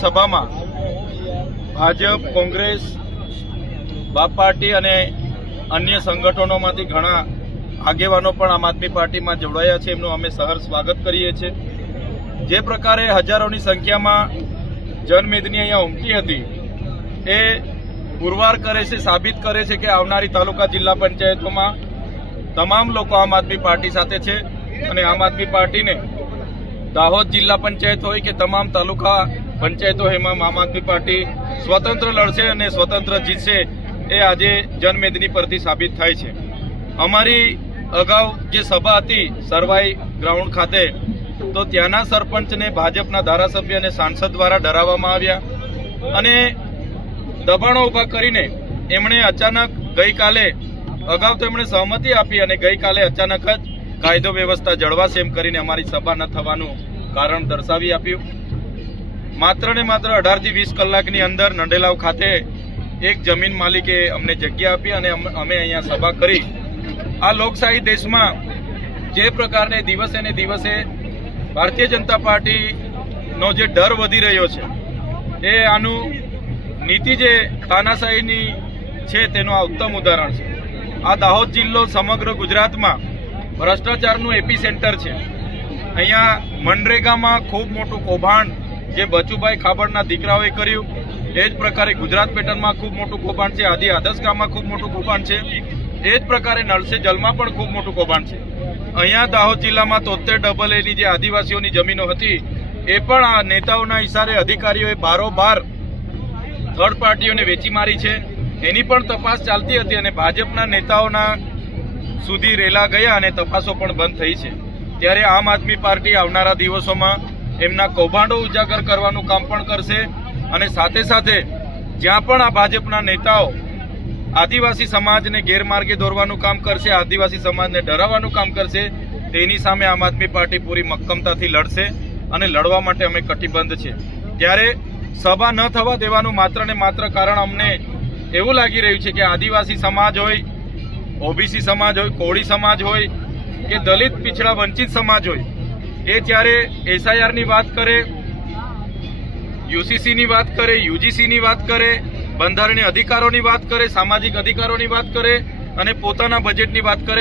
સભામાં ભાજપ, કોંગ્રેસ, બાપ પાર્ટી અને અન્ય સંગઠનોમાંથી ઘણા આગેવાનો પણ આમ આદમી પાર્ટીમાં જોડાયા છે. એમનું અમે સહર્ષ સ્વાગત કરીએ છીએ. જે પ્રકારે હજારોની સંખ્યામાં જનમેદની અહીંયા ઉમટી હતી એ પુરવાર કરે છે, સાબિત કરે છે કે આવનારી તાલુકા જિલ્લા પંચાયતોમાં તમામ લોકો આમ આદમી પાર્ટી સાથે છે અને આમ આદમી પાર્ટીને દાહોદ જિલ્લા પંચાયત હોય કે તમામ તાલુકા પંચાયતો એમાં આમ આદમી પાર્ટી સ્વતંત્ર લડશે અને સ્વતંત્ર જીતશે એ આજે જનમેદની પરથી સાબિત થાય છે. અમારી અગાઉ જે સભા હતી સરવાઈ ગ્રાઉન્ડ ખાતે, તો ત્યાંના સરપંચને ભાજપના ધારાસભ્ય અને સાંસદ દ્વારા ડરાવવામાં આવ્યા અને દબાણો ઉભા કરીને એમણે અચાનક ગઈકાલે, અગાઉ તો એમણે સહમતિ આપી અને ગઈકાલે અચાનક જ કાયદો વ્યવસ્થા જળવાશે એમ કરીને અમારી સભા ન થવાનું કારણ દર્શાવી આપ્યું. માત્ર ને માત્ર 18 થી 20 કલાકની અંદર નંદેલાવ ખાતે એક જમીન માલિકે અમને જગ્યા આપી અને અમે અહીંયા સભા કરી. આ લોકશાહી દેશમાં જે પ્રકારને દિવસે ને દિવસે ભારતીય જનતા પાર્ટીનો જે ડર વધી રહ્યો છે એ આનું નીતિ જે તાનાશાહીની છે તેનું આ ઉત્તમ ઉદાહરણ છે. આ દાહોદ જિલ્લો સમગ્ર ગુજરાતમાં ભ્રષ્ટાચારનું એપી સેન્ટર છે. અહીંયા મનરેગામાં ખૂબ મોટું કૌભાંડ જે બચુભાઈ ખાબડના દીકરાઓએ કર્યું, એ જ પ્રકારે ગુજરાત પેટર્નમાં ખૂબ મોટું કૌભાંડ છે. આદિ આદર્શ ગામમાં ખૂબ મોટું કૌભાંડ છે. એ જ પ્રકારે નળ સે જલમાં પણ ખૂબ મોટું કૌભાંડ છે. અહીંયા દાહોદ જિલ્લામાં 73 AA ની જે આદિવાસીઓની જમીનો હતી એ પણ આ નેતાઓના ઇશારે અધિકારીઓએ બારોબાર થર્ડ પાર્ટીઓને વેચી મારી છે. એની પણ તપાસ ચાલતી હતી અને ભાજપના નેતાઓના સુધી રેલા ગયા અને તપાસો પણ બંધ થઈ છે. ત્યારે આમ આદમી પાર્ટી આવનારા દિવસોમાં એમના કૌભાંડો ઉજાગર કરવાનું કામ પણ કરશે અને સાથે સાથે જ્યાં પણ આ ભાજપના નેતાઓ આદિવાસી સમાજને ગેરમાર્ગે દોરવાનું કામ કરશે, આદિવાસી સમાજને ડરાવવાનું કામ કરશે, તેની સામે આમ આદમી પાર્ટી પૂરી મક્કમતાથી લડશે અને લડવા માટે અમે કટિબદ્ધ છે. ત્યારે સભા ન થવા દેવાનું માત્ર ને માત્ર કારણ અમને એવું લાગી રહ્યું છે કે આદિવાસી સમાજ હોય, ઓબીસી સમાજ હોય, કોળી સમાજ હોય કે દલિત પીછડા વંચિત સમાજ હોય, એ ત્યારે SIRની વાત કરે, UCCની વાત કરે, UGCની વાત કરે, બંધારણીય અધિકારોની વાત કરે, સામાજિક અધિકારોની વાત કરે અને પોતાના બજેટની વાત કરે.